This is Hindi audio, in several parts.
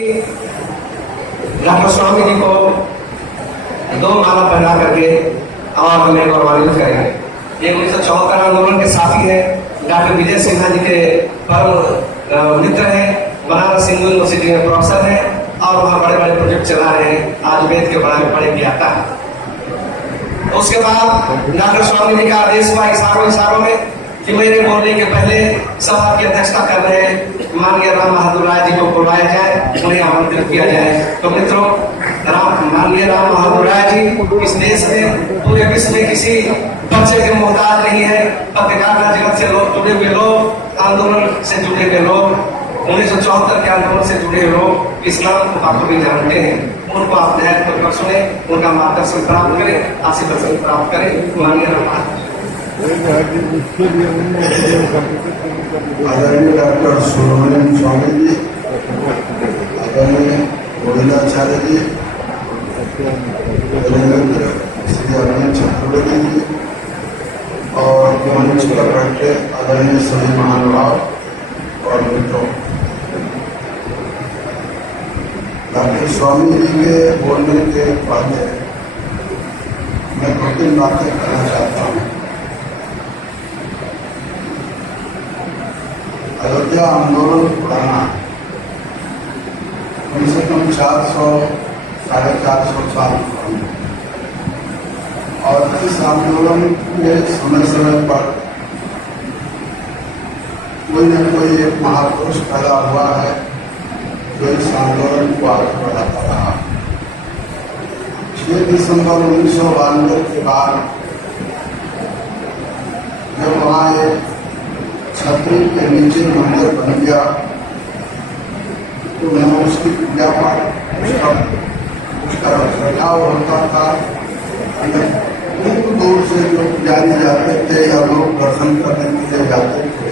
डॉक्टर स्वामी जी को 2 माला पहना करके और हमें गौरवान्वित करेंगे। ये 1974 आंदोलन के साथी है, डॉक्टर विजय सिन्हा जी के परम मित्र है, बनारस हिंदू यूनिवर्सिटी में प्रोफेसर है और वहाँ बड़े बड़े प्रोजेक्ट चला रहे हैं। आज वेद के बारे में बड़े ज्ञाता है। उसके बाद डॉक्टर स्वामी जी का आदेश हुआ इशारों में कि मेरे बोलने के पहले सभा की अध्यक्षता कर रहे हैं माननीय राम बहादुर राय जी को बुलाया जाए, उन्हें आमंत्रित किया जाए। तो मित्रों, माननीय राम बहादुर राय जी इस देश में पूरे विश्व में किसी बच्चे के मोहताज नहीं है। पत्रकारिता जगत से लोग जुड़े हुए लोग, आंदोलन से जुड़े हुए लोग, 1974 के आंदोलन से जुड़े हुए लोग इस्लाम को बाखूबी जानते हैं। उनको आप ध्यान सुने, उनका मार्गदर्शन प्राप्त करें, आशीर्वाद प्राप्त करें। माननीय राम आदरणीय डॉक्टर सुब्रमण्यम स्वामी जी, आदरणीय गोविंदाचार्य जी, श्री अरविंद चतुर्वेदी जी और मंच पर बैठे आदरणीय सभी महानुभाव और मित्रों, डॉक्टर स्वामी जी के बोलने के पहले मैं 2-3 बातें कहना चाहता हूँ। अयोध्या आंदोलन पुराना कम से कम 400-450 साल पुराना, और इस आंदोलन के समय पर कोई न कोई एक महापुरुष पैदा हुआ है जो इस आंदोलन को आगे बढ़ाता रहा। 6 दिसंबर 1992 के बाद जब वहाँ एक छतरी के नीचे मंदिर बन गया तो मैं उसकी पूजा पाठ उसका रखरखाव होता था। दूर दूर से जो पुजारी जाते थे या लोग दर्शन करने के लिए जाते थे,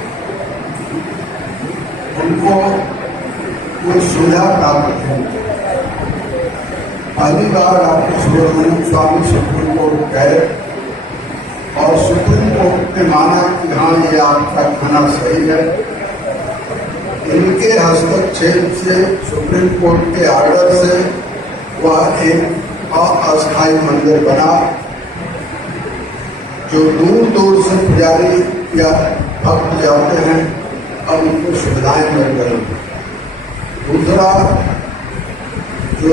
उनको कोई सुविधा प्राप्त नहीं। पहली बार डॉक्टर सुब्रमण्यम स्वामी सुप्रीम कोर्ट गए और सुप्रीम कोर्ट ने माना कि हाँ, ये आपका खाना सही है। इनके हस्तक्षेप से, सुप्रीम कोर्ट के आर्डर से वह एक अस्थायी मंदिर बना जो दूर दूर से पुजारी या भक्त जाते हैं, अब उनको सुविधाएं मिल गई। दूसरा जो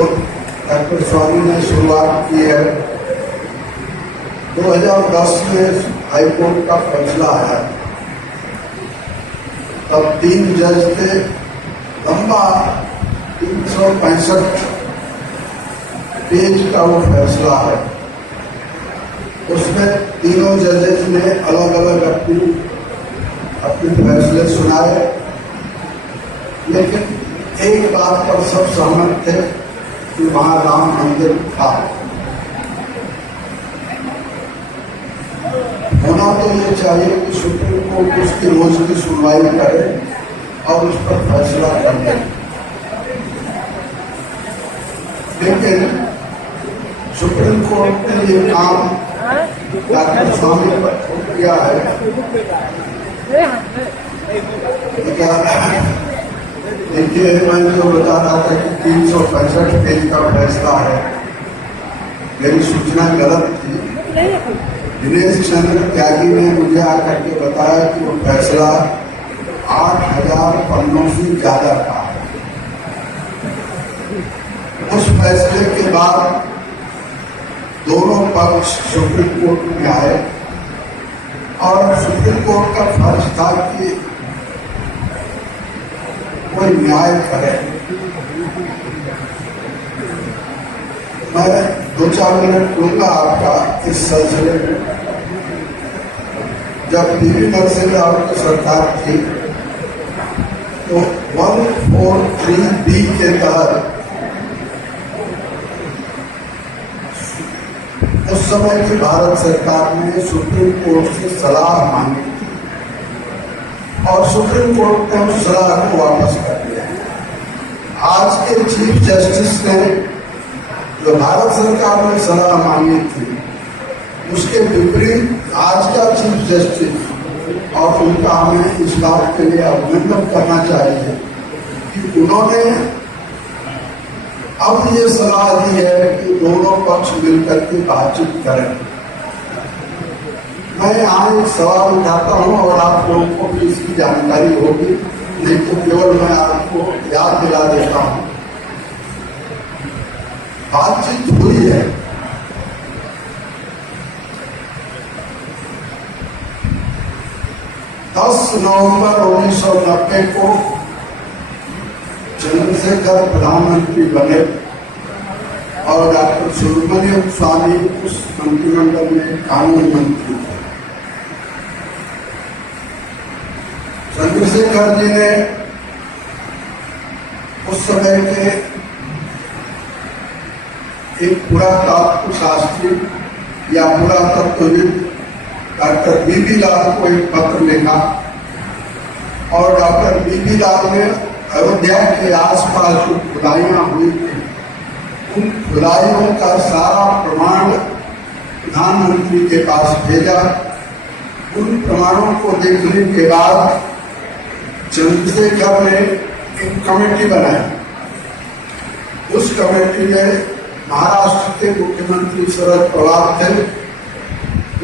डॉक्टर स्वामी ने शुरुआत की है, 2010 में हाईकोर्ट का फैसला आया, तब 3 जज थे, लंबा 365 पेज का वो फैसला है। उसमें तीनों जजेस ने अलग अलग अपने फैसले सुनाए, लेकिन एक बात पर सब सहमत थे कि वहां राम मंदिर था। होना तो ये चाहिए कि सुप्रीम कोर्ट उसकी रोज की सुनवाई करे और उस पर फैसला कर दे, लेकिन सुप्रीम कोर्ट ने ये काम डॉक्टर स्वामी पर छोड़ दिया है। देखिए, मैं जो बता रहा था कि 365 पेज का फैसला है, मेरी सूचना गलत थी। दिनेश चंद्र त्यागी ने मुझे आकर के बताया कि वो फैसला 8000 पन्नों से ज्यादा था। उस फैसले के बाद दोनों पक्ष सुप्रीम कोर्ट में आए और सुप्रीम कोर्ट का फर्ज था कि कोई न्याय करे। मैं 2-4 मिनट लूंगा आपका इस सिलसिले में। जब पीवी नरसिम्हा राव की सरकार थी तो 143B के तहत उस समय की भारत सरकार ने सुप्रीम कोर्ट से सलाह मांगी और सुप्रीम कोर्ट ने उस सलाह को वापस कर दिया। आज के चीफ जस्टिस ने जो भारत सरकार ने सलाह मांगी थी, उसके विपरीत आज का चीफ जस्टिस, और उनका हमें इस बात के लिए अभिनंदन करना चाहिए कि उन्होंने अब ये सलाह दी है कि दोनों पक्ष मिलकर के बातचीत करें। मैं यहाँ एक सवाल उठाता हूँ और आप लोगों को भी इसकी जानकारी होगी, नहीं तो केवल मैं आपको याद दिला देता हूँ। बातचीत हुई है, नवंबर 1990 को चंद्रशेखर प्रधानमंत्री बने और डॉक्टर सुब्रमण्यम स्वामी उस मंत्रिमंडल में कानून मंत्री थे। चंद्रशेखर जी ने उस समय के एक पुरातत्व शास्त्री या पुरातत्वविद डॉक्टर बीबी लाल को एक पत्र लिखा और डॉक्टर बीबी लाल ने अयोध्या के आसपास जो खुदाइयां हुई थी उन खुदाइयों का सारा प्रमाण प्रधानमंत्री के पास भेजा। उन प्रमाणों को देखने के बाद चंद्रशेखर ने एक कमेटी बनाई। उस कमेटी में महाराष्ट्र के मुख्यमंत्री शरद पवार थे,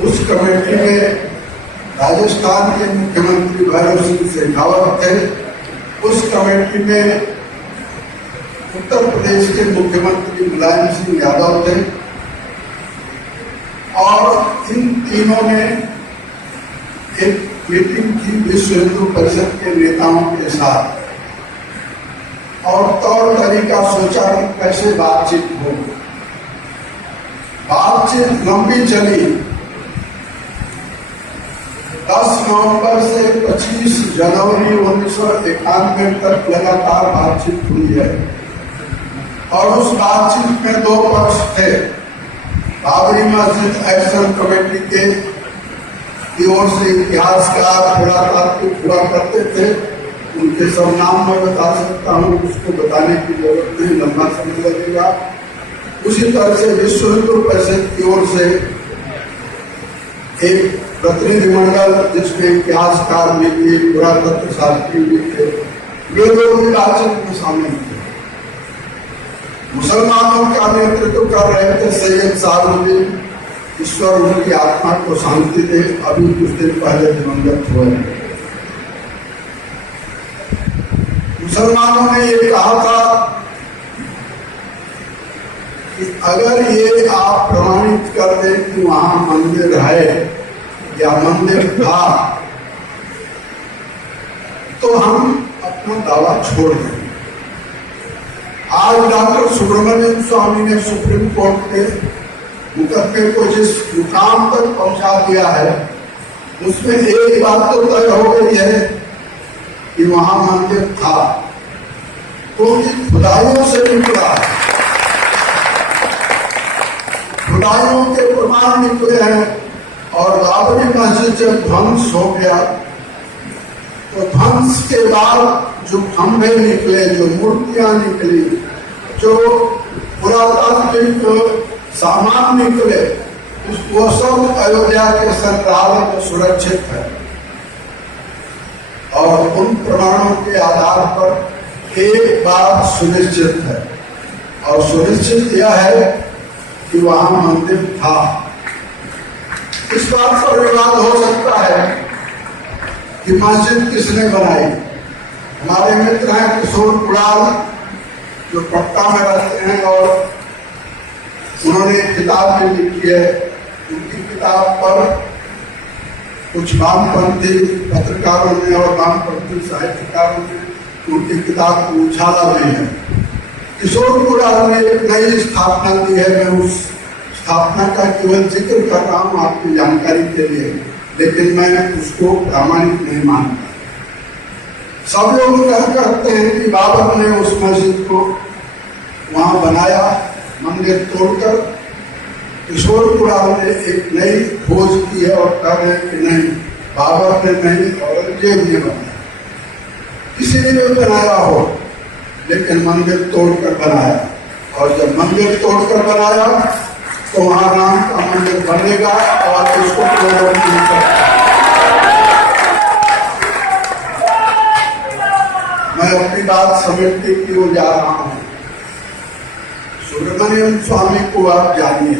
उस कमेटी में राजस्थान के मुख्यमंत्री भैरव सिंह शेखावत थे, उस कमेटी में उत्तर प्रदेश के मुख्यमंत्री मुलायम सिंह यादव थे और इन तीनों ने एक मीटिंग की विश्व हिंदू परिषद के नेताओं के साथ और तौर तरीका सोचा कि कैसे बातचीत हो। बातचीत लंबी चली। 10 नवंबर से 25 जनवरी 1991 तक लगातार बातचीत हुई है और उस बातचीत में दो पक्ष थे। बाबरी मस्जिद एक्शन कमेटी के की ओर से इतिहासकार पुरातात्विक हुआ करते थे, उनके सब नाम मैं बता सकता हूँ, उसको बताने की जरूरत नहीं, लंबा समय लगेगा। उसी तरह से विश्व हिंदू परिषद की ओर से एक प्रतिनिधिमंडल जिसमें इतिहासकार भी थे, पुरातत्व शास्त्री भी थे, वे लोग भी बातचीत में शामिल थे। मुसलमानों का नेतृत्व कर रहे थे सैयद साहब, ईश्वर उनकी आत्मा को शांति दे, अभी कुछ दिन पहले दिवंगत हुए। मुसलमानों ने ये कहा था कि अगर ये आप प्रमाणित कर दें कि वहां मंदिर है या मंदिर था तो हम अपना दावा छोड़ दें। आज डॉक्टर सुब्रमण्यम स्वामी ने सुप्रीम कोर्ट के मुकदमे को जिस मुकाम तक पहुंचा दिया है उसमें एक बात तो तय हो गई है कि वहां मंदिर था, तो खुदाइयों से निकला, खुदाइयों के प्रमाण निकले हैं। और बाबरी मस्जिद जब ध्वंस हो गया तो ध्वंस के बाद जो खंभे निकले, जो मूर्तियां निकली, जो पुरातात्विक सामान निकले, वो सब अयोध्या के संग्रहालय में सुरक्षित है और उन प्रमाणों के आधार पर एक बात सुनिश्चित है और सुनिश्चित यह है कि वहां मंदिर था। इस बात पर विवाद हो सकता है कि मस्जिद किसने बनाई। हमारे मित्र हैं किशोर कुणाल जो पटना में रहते हैं और उन्होंने एक किताब भी लिखी है। उनकी किताब पर कुछ वामपंथी पत्रकारों ने और वामपंथी साहित्यकारों ने उनकी किताब को उछाला भी है। किशोर कुणाल ने एक नई स्थापना दी है। मैं उस स्थापना का केवल जिक्र कर रहा हूँ आपकी जानकारी के लिए, लेकिन मैं उसको प्रामाणिक नहीं मानता। सब लोग कहते हैं कि बाबर ने उस मस्जिद को वहां बनाया मंदिर तोड़कर। किशोर कुणाल ने एक नई खोज की है और कह रहे हैं कि नहीं, बाबर ने नहीं, औरंगजेब ने बनाया, किसी ने भी बनाया हो, लेकिन मंदिर तोड़कर बनाया। और जब मंदिर तोड़कर बनाया तो वहां राम का मंदिर बनेगा और उसको तोड़कर नहीं करता। मैं अपनी बात समेटने की ओर जा रहा हूं। सुब्रमण्यम स्वामी को आप जानिए।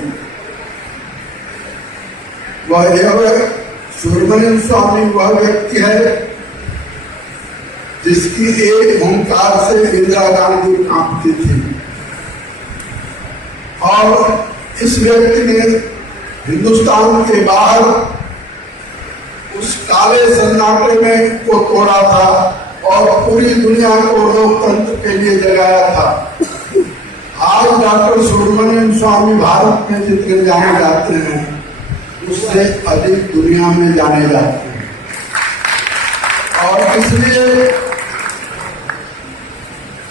सुब्रमण्यम स्वामी वह व्यक्ति है जिसकी एक ओंकार से इंदिरा गांधी कांपती थी, और इस व्यक्ति ने हिंदुस्तान के बाहर उस काले सन्नाटे में को तोड़ा था और पूरी दुनिया को लोकतंत्र के लिए जगाया था। आज डॉक्टर सुब्रमण्यम स्वामी भारत में जितने जाने जाते हैं उससे अधिक दुनिया में जाने जाते हैं, और इसलिए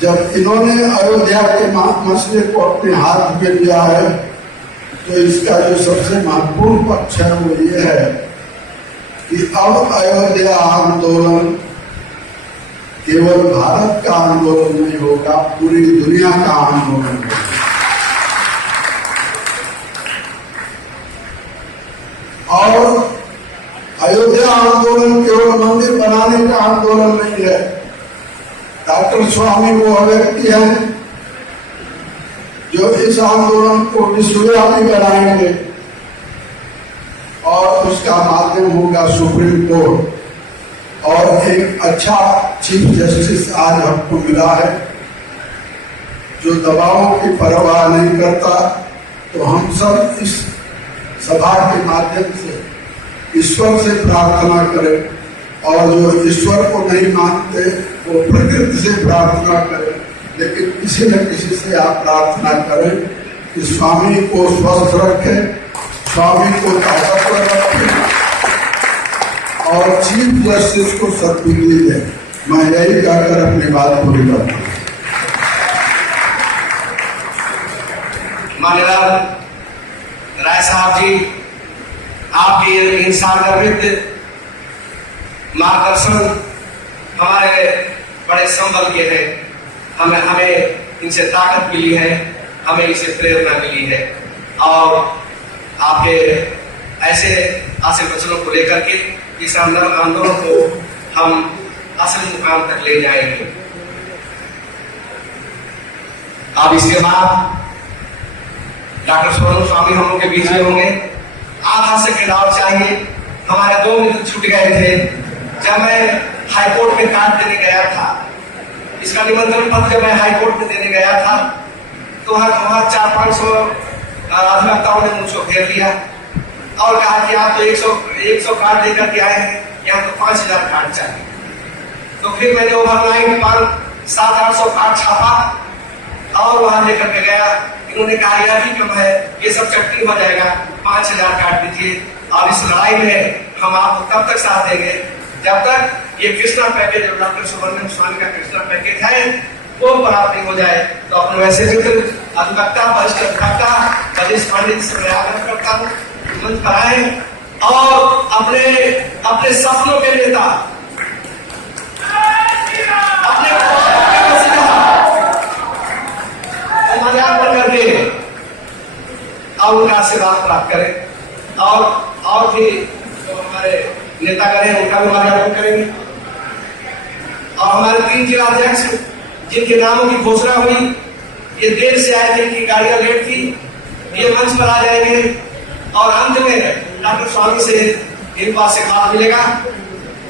जब इन्होंने अयोध्या के मसले को अपने हाथ में लिया है तो इसका जो सबसे महत्वपूर्ण पक्ष है वो ये है कि अब अयोध्या आंदोलन केवल भारत का आंदोलन नहीं होगा, पूरी दुनिया का आंदोलन होगा। और अयोध्या आंदोलन केवल मंदिर बनाने का आंदोलन नहीं है। डॉक्टर स्वामी वो व्यक्ति हैं जो इस आंदोलन को विश्वव्यापी बनाएंगे और उसका माध्यम होगा सुप्रीम कोर्ट। और एक अच्छा चीफ जस्टिस आज हमको मिला है जो दबावों की परवाह नहीं करता। तो हम सब इस सभा के माध्यम से ईश्वर से प्रार्थना करें, और जो ईश्वर को नहीं मानते वो प्रकृति से प्रार्थना करें, लेकिन किसी न किसी से आप प्रार्थना करें कि स्वामी को स्वस्थ रखें, स्वामी को ताकतवर रखें और चीफ जस्टिस को सद्बुद्धि दें। मैं यही कहकर अपनी बात पूरी करता हूँ। मान्यवर राय साहब जी, आपके इन सार्वजनिक मार्गदर्शन हमारे बड़े संबल के हैं। हमें इनसे ताकत मिली है, हमें इनसे प्रेरणा मिली है, और आपके ऐसे आशीर्वचनों को लेकर के इस आंदोलन को हम असल मुकाम तक ले जाएंगे। अब इसके बाद डॉक्टर सुब्रमण्यम स्वामी हम लोग के बीच में होंगे। आधा सेकंड और चाहिए, हमारे 2 मिनट छूट गए थे जब मैं हाईकोर्ट में कार्ड देने गया था। इसका निमंत्रण पत्र जब मैं हाईकोर्ट में देने गया था तो वहां 400-500 अधिवक्ताओं ने मुझको घेर लिया और कहा कि आप तो 100 कार्ड लेकर के आए हैं, यहाँ तो 5000 कार्ड चाहिए। तो फिर मैंने ओवरनाइट 700-800 कार्ड छापा और वहां लेकर के गया। इन्होंने कहा यह भी कम है, ये सब चटनी हो जाएगा, 5000 कार्ड दीजिए। और इस लड़ाई में हम आपको तब तक साथ देंगे जब तक ये कृष्णा पैकेज, डॉक्टर सुब्रमण्यम स्वामी का कृष्णा पैकेज है, वो प्राप्त नहीं हो जाए। तो अपने वैसे अधिवक्ता, वरिष्ठ अधिवक्ता राजेश पांडे जी से मैं आग्रह करता हूँ मंच पर आए और अपने सपनों के नेता, अपने मजाक बन करके और उनका आशीर्वाद प्राप्त करें, और भी तो हमारे नेता करें उनका भी मार्गदर्शन करेंगे। और हमारे 3 जिला अध्यक्ष जिनके नामों की घोषणा हुई, ये देर से आए थे, इनकी गाड़ियां लेट थी, ये मंच पर आ जाएंगे और अंत में डॉक्टर स्वामी से इनका आशीर्वाद मिलेगा।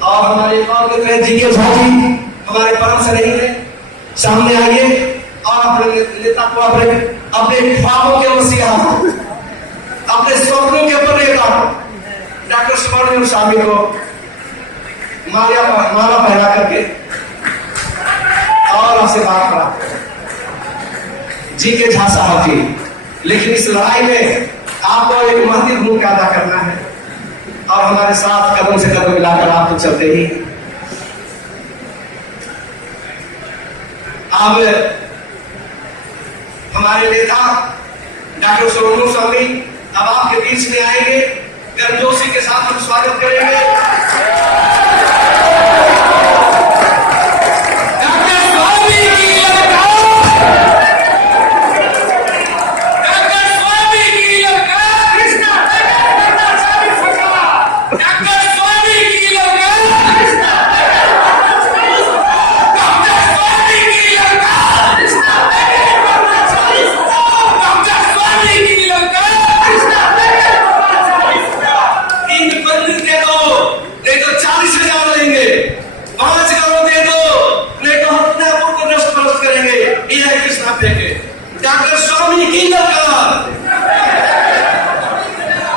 और हमारे एक और मित्र हैं जीके झा जी, हमारे परम स्नेही हैं, सामने आइए और अपने नेता को अपने ख्वाबों के वसीला, अपने स्वप्नों के ऊपर नेता डॉक्टर सुब्रमण्यम स्वामी को माला पहना करके और आशीर्वाद प्राप्त करें। जी के झा साहब जी, लेकिन इस लड़ाई में आपको एक महती भूमिका अदा करना है और हमारे साथ कदम से कदम मिलाकर आप तो चलते ही। अब हमारे नेता डॉक्टर सुब्रमण्यम स्वामी अब आपके बीच में आएंगे, गर्मजोशी के साथ हम स्वागत करेंगे।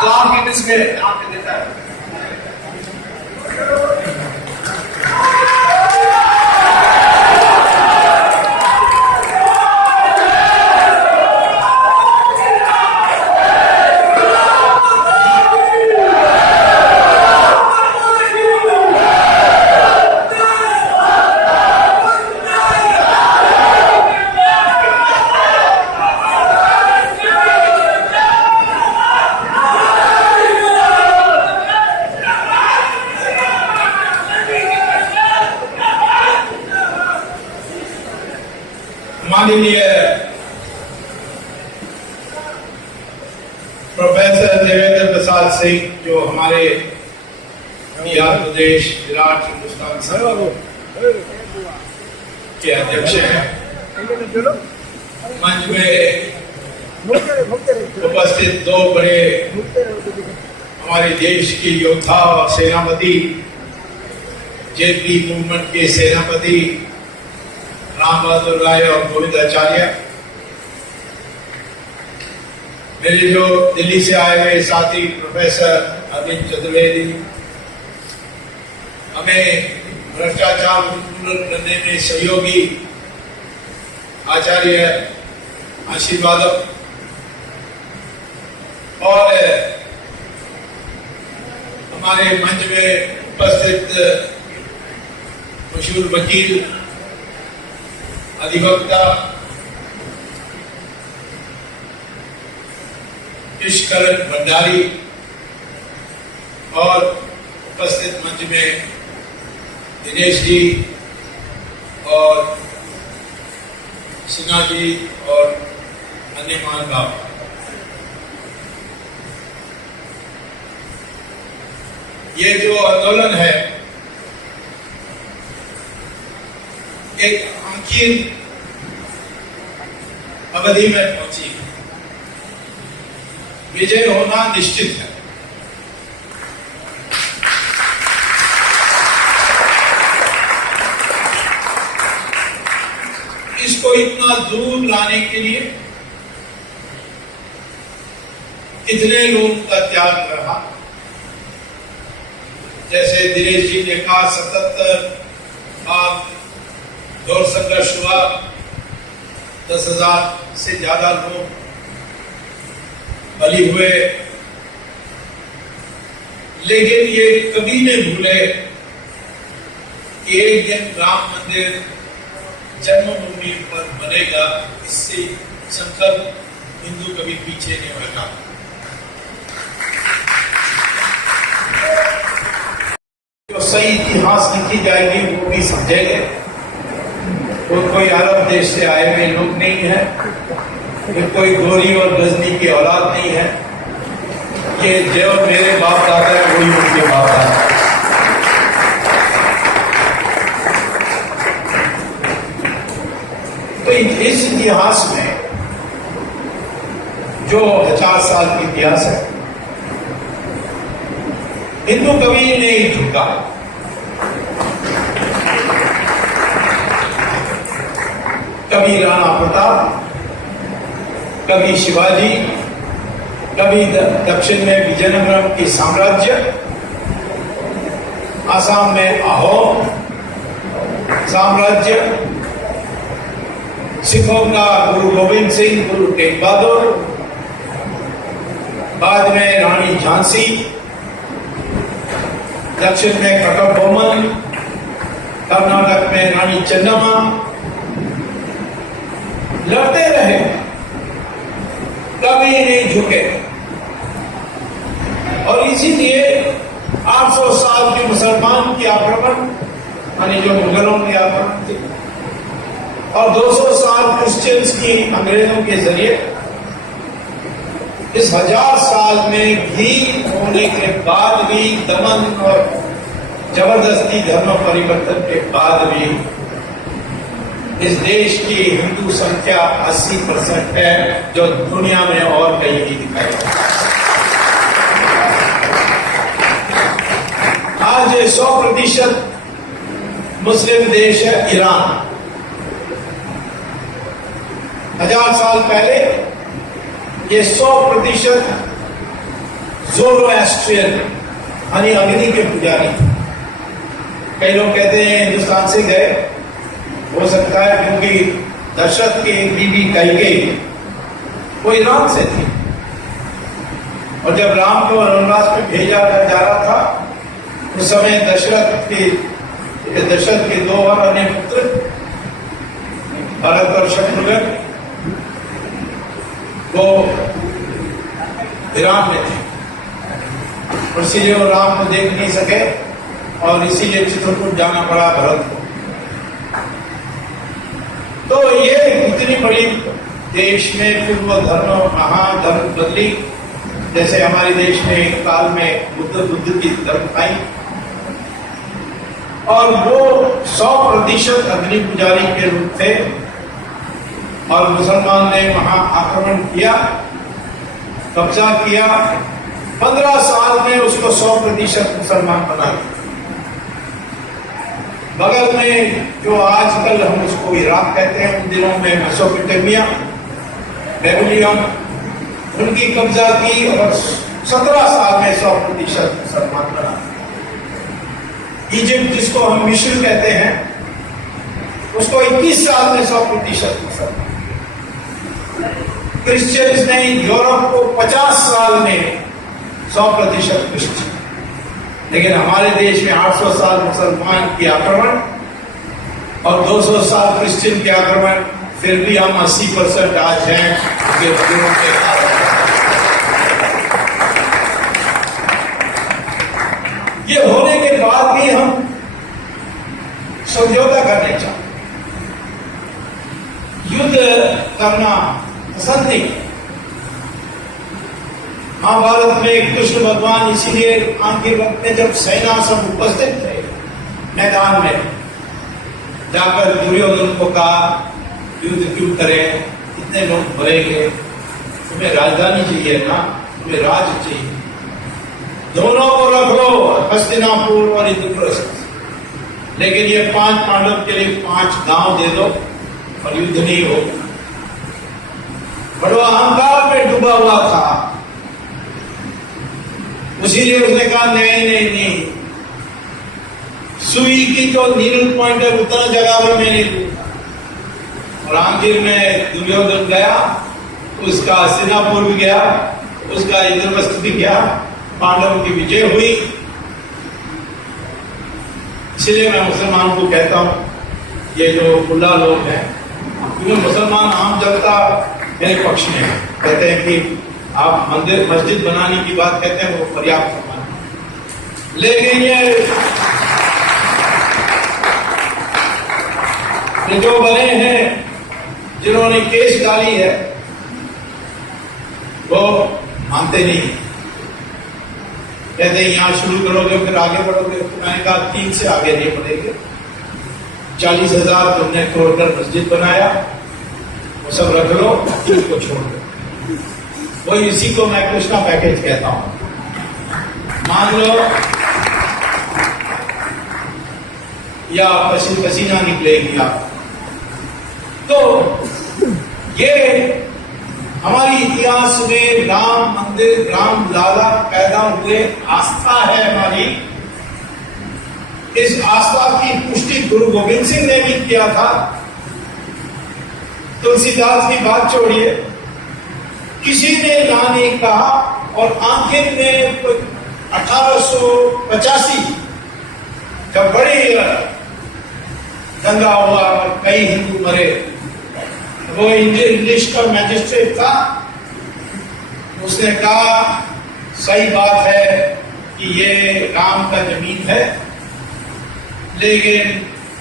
तो आपके किस में आपके देता है। माननीय प्रोफेसर देवेंद्र प्रसाद सिंह जो हमारे बिहार प्रदेश विराट हिंदुस्तान संघ के अध्यक्ष हैं, मंच में उपस्थित दो बड़े हमारे देश के योद्धा और सेनापति, जेपी मूवमेंट के सेनापति राम बहादुर राय और गोविंदाचार्य, मेरे जो दिल्ली से आए हुए साथी प्रोफेसर अरविंद चतुर्वेदी, हमें भ्रष्टाचार उन्मूलन करने में सहयोगी आचार्य आशीर्वादक और हमारे मंच में उपस्थित मशहूर वकील, अधिवक्ता कृष्णकरण भंडारी और उपस्थित मंच में दिनेश जी और सिन्हा जी और अन्य महानुभाव, ये जो आंदोलन है एक अंकीय अवधि में पहुंची, विजय होना निश्चित है। इसको इतना दूर लाने के लिए कितने लोगों का त्याग रहा। जैसे दिनेश जी ने कहा, 77 बार दौर संघर्ष हुआ, 10,000 से ज्यादा लोग बलि हुए, लेकिन ये कभी नहीं भूले कि एक दिन राम मंदिर जन्मभूमि पर बनेगा। इससे संकल्प हिंदू कभी पीछे नहीं हटा। जो सही इतिहास लिखी जाएगी वो भी समझेंगे। वो कोई अरब देश से आए हुए लोग नहीं है, ये कोई गोरी और गजनी की औलाद नहीं है। ये जो मेरे बाप दादा है वही उनके बाप दादा। तो इस इतिहास में जो 1000 साल की इतिहास है, हिंदू कभी नहीं झुका। कभी राणा प्रताप, कभी शिवाजी, कभी दक्षिण में विजयनगरम की साम्राज्य, आसाम में अहोम साम्राज्य, सिखों का गुरु गोविंद सिंह, गुरु तेग बहादुर, बाद में रानी झांसी, दक्षिण में कटकबोमन, कर्नाटक में रानी चन्नम्मा, लड़ते रहे, कभी नहीं झुके। और इसीलिए 800 साल के मुसलमान के आक्रमण, यानी जो मुगलों के आक्रमण थे, और 200 साल क्रिश्चियंस की अंग्रेजों के जरिए, इस 1000 साल में भी होने के बाद भी, दमन और जबरदस्ती धर्म परिवर्तन के बाद भी, इस देश की हिंदू संख्या 80% है, जो दुनिया में और कहीं नहीं दिखाई देती। आज 100% मुस्लिम देश है ईरान। 1000 साल पहले ये 100% ज़ोरोएस्ट्रियन यानी अग्नि के पुजारी थे। कई लोग कहते हैं हिंदुस्तान से गए, हो सकता है क्योंकि दशरथ की बीबी कैकेयी वो ईरान से थी, और जब राम को वनवास में भेजा जा रहा था उस समय दशरथ के 2 और अन्य पुत्र भरत और शत्रुघ्न वो ईरान में थे, और इसीलिए वो राम को देख नहीं सके और इसीलिए चित्रकूट जाना पड़ा भरत को। तो ये इतनी बड़ी देश में पूर्व धर्म महाधर्म बदली, जैसे हमारे देश में एक काल में बुद्ध की धर्म आई, और वो 100% अग्नि पुजारी के रूप थे, और मुसलमान ने वहां आक्रमण किया, कब्जा किया, 15 साल में उसको 100% मुसलमान बना दिया। बगल में जो आजकल हम उसको इराक कहते हैं, उन दिनों में मेसोपोटामिया, बेबीलोन, उनकी कब्जा की और 17 साल में 100% मुसलमान बना। इजिप्ट जिसको हम मिस्र कहते हैं, उसको 21 साल में 100% मुसलमान। क्रिश्चियंस ने यूरोप को 50 साल में 100% क्रिश्चियन, लेकिन हमारे देश में 800 साल मुसलमान की आक्रमण और 200 साल क्रिश्चियन के आक्रमण, फिर भी हम 80% आज हैं के कारण। ये होने के बाद भी हम समझौता करने चाहते, युद्ध करना पसंद नहीं। महाभारत में कृष्ण भगवान इसीलिए आखिर वक्त में जब सेना सब उपस्थित थे मैदान में, जाकर दुर्योधन को कहा युद्ध क्यों करें, इतने लोग मरेंगे, तुम्हें राजधानी चाहिए ना, तुम्हें राज चाहिए, दोनों को रख लो, हस्तिनापुर और इंद्रप्रस्थ, लेकिन ये 5 पांडव के लिए 5 गांव दे दो और युद्ध नहीं हो। बड़ा अहंकार में डूबा हुआ था, उसीलिए उसने कहा नहीं, सुई की जो नीडल पॉइंट है उतना जगह पर मैं नहीं दूंगा। और आखिर में दुर्योधन गया, उसका हस्तिनापुर भी गया, उसका इंद्रप्रस्थ भी गया, पांडवों की विजय हुई। इसलिए मैं मुसलमान को कहता हूं, ये जो मुल्ला लोग हैं, क्योंकि मुसलमान आम जनता मेरे पक्ष में है, कहते हैं कि आप मंदिर मस्जिद बनाने की बात कहते हैं वो पर्याप्त समान, लेकिन ये जो बने हैं, जिन्होंने केस डाली है, वो मानते नहीं, कहते हैं यहां शुरू करोगे फिर आगे बढ़ोगे। मैंने कहा 3 से आगे नहीं बढ़ेंगे। 40,000 तुमने तोड़कर मस्जिद बनाया, वो सब रख लो, 3 को छोड़ दो। वही इसी को मैं कृष्णा पैकेज कहता हूं। मान लो या पसीना निकलेगी आप, तो ये हमारी इतिहास में राम मंदिर, राम लाला पैदा हुए, आस्था है हमारी। इस आस्था की पुष्टि गुरु गोविंद सिंह ने भी किया था। तुलसीदास की बात छोड़िए, किसी ने ना नहीं कहा, और आखिर में 1885 जब बड़ी दंगा हुआ और कई हिंदू मरे, वो इंग्लिश का मैजिस्ट्रेट था, उसने कहा सही बात है कि ये राम का जमीन है, लेकिन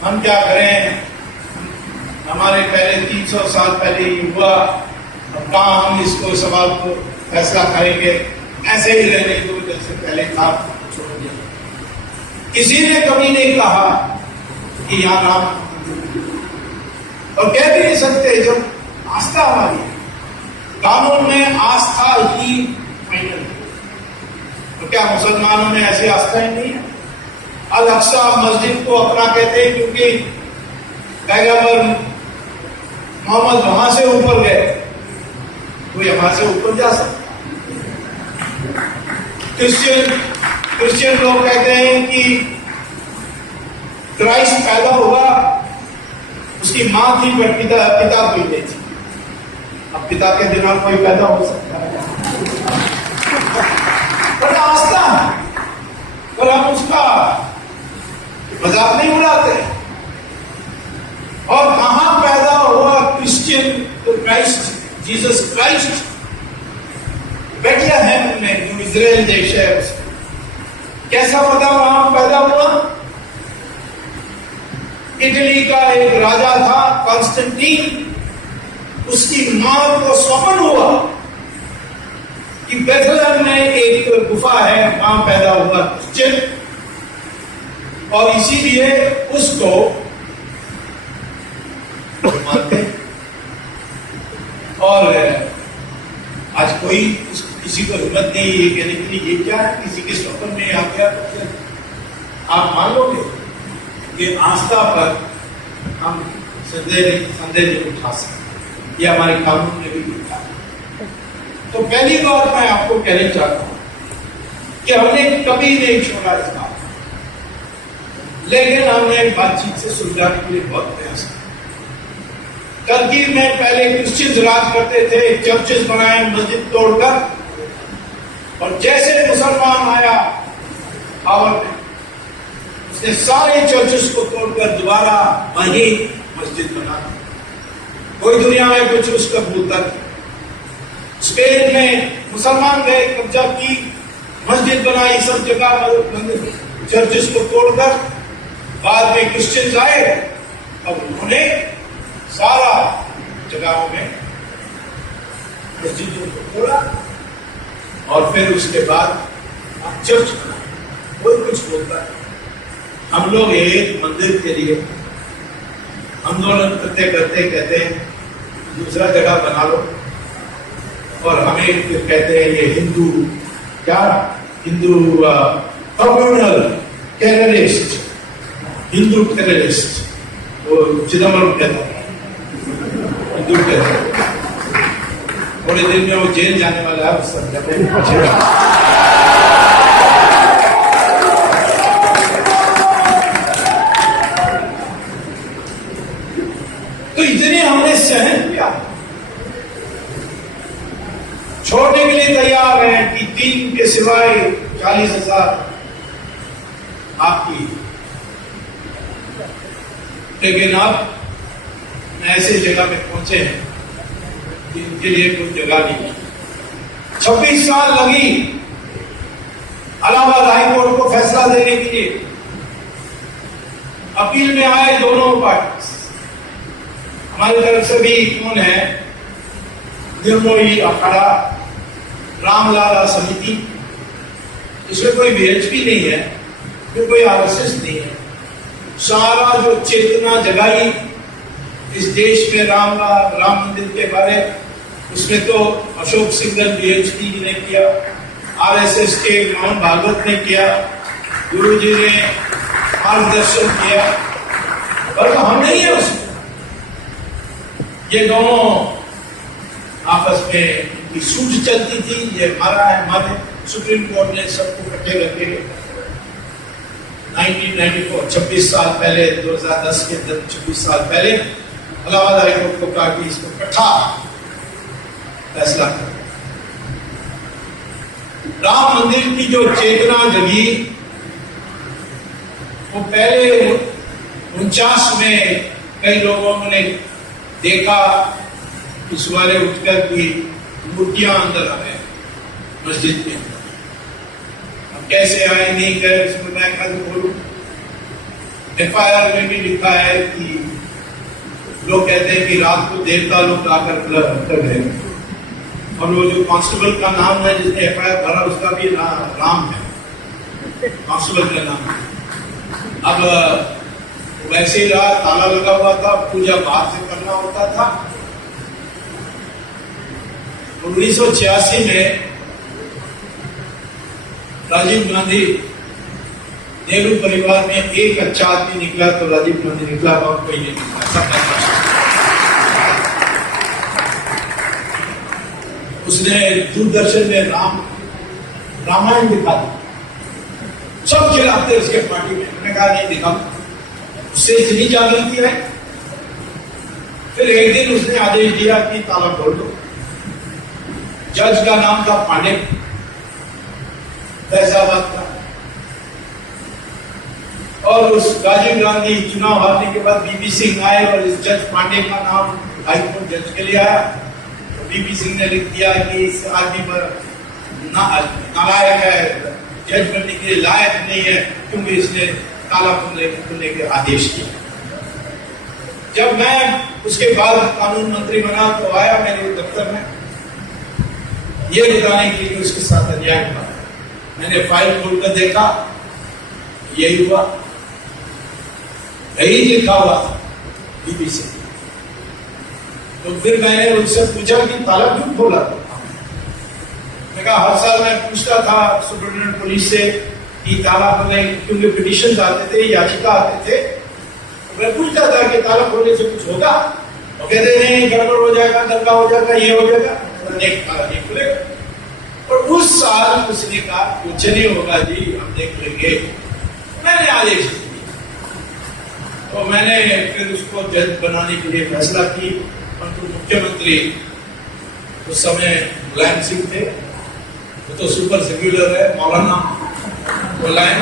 हम क्या करें, हमारे पहले 300 साल पहले ही हुआ, अब कहाँ हम इसको सवाल को फैसला करेंगे, ऐसे ही रहने दो जैसे पहले था, छोड़ दिया। किसी ने कभी नहीं कहा कि यहाँ राम, और कह भी नहीं सकते जब आस्था हमारी है। कानून में आस्था ही फाइनल है, तो क्या मुसलमानों में ऐसी आस्थाएं नहीं है? अल अक्सा मस्जिद को अपना कहते हैं क्योंकि पैगंबर मोहम्मद वहां से ऊपर गए, कोई वहां से ऊपर जा सकता। क्रिश्चियन लोग कहते हैं कि क्राइस्ट पैदा हुआ, उसकी मां थी पर पिता कोई नहीं थी। अब पिता के बिना कोई पैदा हो सकता है? बड़ा आस्था है, पर हम उसका मजाक नहीं उड़ाते। और कहां पैदा हुआ Christian Christ, Jesus Christ? Bethlehem में, जो इजराइल देश है उसमें। कैसा पता वहां पैदा हुआ? इटली का एक राजा था कॉन्स्टेंटीन, उसकी मां को स्वप्न हुआ कि बेथलेहम में एक गुफा है, वहां पैदा हुआ क्रिश्चियन, और इसीलिए उसको मानते। और आज कोई किसी को हिम्मत नहीं है कहने के लिए ये क्या है, किसी के स्वप्न में आ गया तो आप मान लोगे? ये आस्था पर हम संदेह नहीं उठा सकते, ये हमारे कानून में भी लिखा है। तो पहली बात मैं आपको कहना चाहता हूं कि हमने कभी नहीं छोड़ा इस बात, लेकिन हमने बातचीत से सुलझाने के लिए बहुत प्रयास किया। टर्की में पहले क्रिश्चियंस राज करते थे, चर्चेस बनाए मस्जिद तोड़कर, और जैसे मुसलमान आया पावर में, उसने सारे चर्चेस को तोड़कर दोबारा वही मस्जिद बना। कोई दुनिया में कुछ उसका भूलता नहीं। स्पेन में मुसलमान गए, कब्जा की, मस्जिद बनाई, सब जगह चर्चेस को तोड़कर। बाद में क्रिश्चियंस आए और उन्होंने सारा जगहों में मस्जिदों को तोड़ा, और फिर उसके बाद चर्च बना। कोई कुछ बोलता है। हम लोग एक मंदिर के लिए आंदोलन करते करते कहते हैं दूसरा जगह बना लो, और हमें फिर कहते हैं ये Hindu communal terrorist, Hindu terrorist, वो चिदम्बरम कहता है हिंदू टेररिस्ट। थोड़े दिन में वो जेल जाने वाला है, उस तो इतने हमने सहन किया, छोड़ने के लिए तैयार है कि 3 के सिवाय 40,000 आपकी। लेकिन अब ऐसे जगह में पहुंचे हैं जिनके लिए कोई जगह नहीं। 26 साल लगी इलाहाबाद हाईकोर्ट को फैसला देने के लिए। अपील में आए दोनों पार्टी, हमारी तरफ से भी कौन है, निर्मोही अखाड़ा, रामलाला समिति, इसमें कोई बीएचपी नहीं है, फिर कोई आरएसएस नहीं है। सारा जो चेतना जगाई इस देश में राम मंदिर के बारे, उसमें तो अशोक सिंघल बीएचपी ने किया, आरएसएस के मोहन भागवत ने किया, गुरुजी ने मार्गदर्शन किया, पर हम नहीं है उसमें। ये दोनों आपस में की सूझ चलती थी, ये हमारा है, हमारे सुप्रीम कोर्ट ने सबको इकट्ठे रखे 1994 26 साल पहले, 2010 के 26 साल पहले इलाहाबाद हाईकोर्ट को कहा कि इसको इकट्ठा फैसला कर। राम मंदिर की जो चेतना जगी वो पहले 49 में कई लोगों ने देखा कि सवारे उठकर की मूर्तियां अंदर आ गए मस्जिद में। अब कैसे आए नहीं गए उसमें मैं कल बोलूं। FIR में भी लिखा है कि लोग कहते हैं कि रात को देवता लोग आकर कर गए, और वो जो कांस्टेबल का नाम है जिसने FIR भरा उसका भी राम है, कांस्टेबल का नाम है। अब वैसे ही रहा, ताला लगा हुआ था, पूजा बाहर से करना होता था। 1986 में राजीव गांधी, नेहरू परिवार में एक अच्छा आदमी निकला तो राजीव गांधी निकला, और कोई नहीं निकला। उसने दूरदर्शन में रामायण दिखा दी, सब खिलाते उसके पार्टी में। मैंने कहा नहीं दिखा, उससे इतनी जागृति है। फिर एक दिन उसने आदेश दिया कि ताला खोल दो। जज का नाम था पांडे, फैजाबाद का। और उस राजीव गांधी चुनाव हारने के बाद बीपी सिंह आए और इस जज पांडे का नाम हाईकोर्ट जज के लिए आया। तो बीपी सिंह ने लिख दिया कि इस आदमी पर नालायक है, जज बनने के लिए लायक नहीं है, क्योंकि इसने ताला खोलने के आदेश किया। जब मैं उसके बाद कानून मंत्री बना तो आया मेरे दफ्तर में ये बताने के लिए उसके साथ अन्याय हुआ। मैंने फाइल खोलकर देखा, यही हुआ, यही लिखा हुआ बीबी से। तो फिर मैंने उससे पूछा कि ताला क्यों खोला? मैं कहा हर साल मैं पूछता था सुप्रीटेंडेंट पुलिस से कि ताला खोले, क्योंकि पिटिशन आते थे, याचिका आते थे, तो मैं पूछता था कि ताला खोलने से कुछ होगा? वो कहते नहीं, गड़बड़ हो जाएगा, दंगा हो जाएगा, ये हो जाएगा, ताला नहीं खुलेगा। और उस साल उसने कहा कुछ नहीं होगा जी, हम देख लेंगे। मैंने आदेश दिया, तो मैंने फिर उसको जज बनाने के लिए फैसला की। परंतु मुख्यमंत्री उस समय मुलायम सिंह थे, वो तो सुपर सेक्युलर है, मौलाना मुलायम।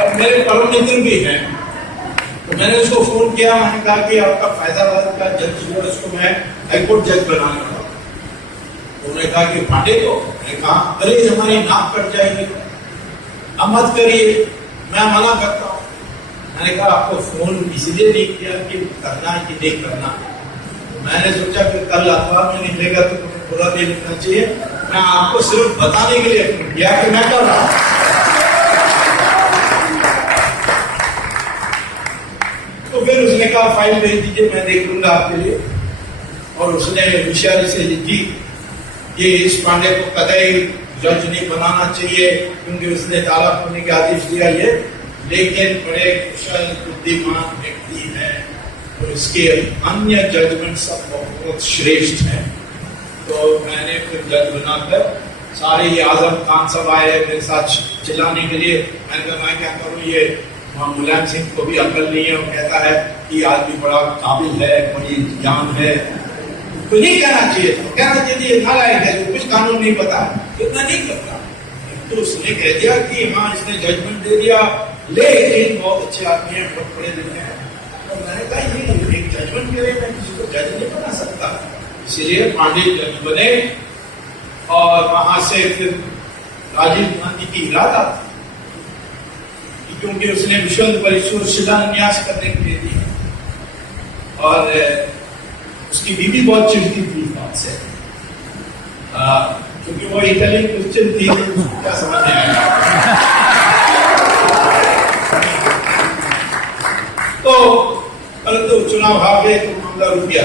अब मेरे परम मित्र भी हैं, तो मैंने उसको फोन किया। मैंने कहा कि आपका फैजाबाद का जज जो है उसको मैं हाईकोर्ट जज बनाने वाला हूं। तो उन्होंने कहा कि पांडे को? मैंने कहा अरे हमारी नाक कट जाएगी, अब मत करिए, मैं मना करता हूं। मैंने कहा आपको फोन इसलिए नहीं किया कि करना है कि नहीं करना। तो मैंने सोचा कि कल अखबार में निकलेगा तो तुम्हें पूरा नहीं लिखना चाहिए, मैं आपको सिर्फ बताने के लिए फोन किया कि मैं कर रहा हूं। तो फिर उसने कहा फाइल भेज दीजिए, मैं देख लूंगा आपके लिए। और उसने होशियारी से लिखी ये इस पांडे को कतई जज नहीं बनाना चाहिए, क्योंकि उसने ताला खोलने का आदेश दिया ये, लेकिन बड़े कुशल बुद्धिमान व्यक्ति है और इसके अन्य जजमेंट सब बहुत श्रेष्ठ है। तो मैंने फिर जज बनाकर सारे ये आजम खान सब आए मेरे साथ चिल्लाने के लिए। मैंने कहा मैं क्या करूँ, ये मुलायम सिंह को भी अकल नहीं है, वो कहता है कि आदमी बड़ा काबिल है, बड़ी ज्ञान है, तो नहीं कहना चाहिए था, कहना चाहिए नालायक है, कुछ कानून नहीं पता, इतना नहीं करता। तो उसने कह दिया कि हाँ इसने जजमेंट दे दिया, लेकिन बहुत अच्छे आदमी है, बहुत पढ़े लिखे हैं। तो मैंने कहा ये एक जजमेंट के लिए मैं किसी को जज नहीं बना सकता, इसीलिए पांडे जज बने। और वहां से फिर राजीव गांधी की इरादा था, क्योंकि उसने विश्व हिंदू परिषद शिलान्यास करने के लिए दी, और उसकी बीवी बहुत चिढ़ती थी बात से, क्योंकि वो इटालियन क्रिश्चियन थी, क्या समझ नहीं आया। तो परंतु चुनाव हार गए तो मामला रुक गया।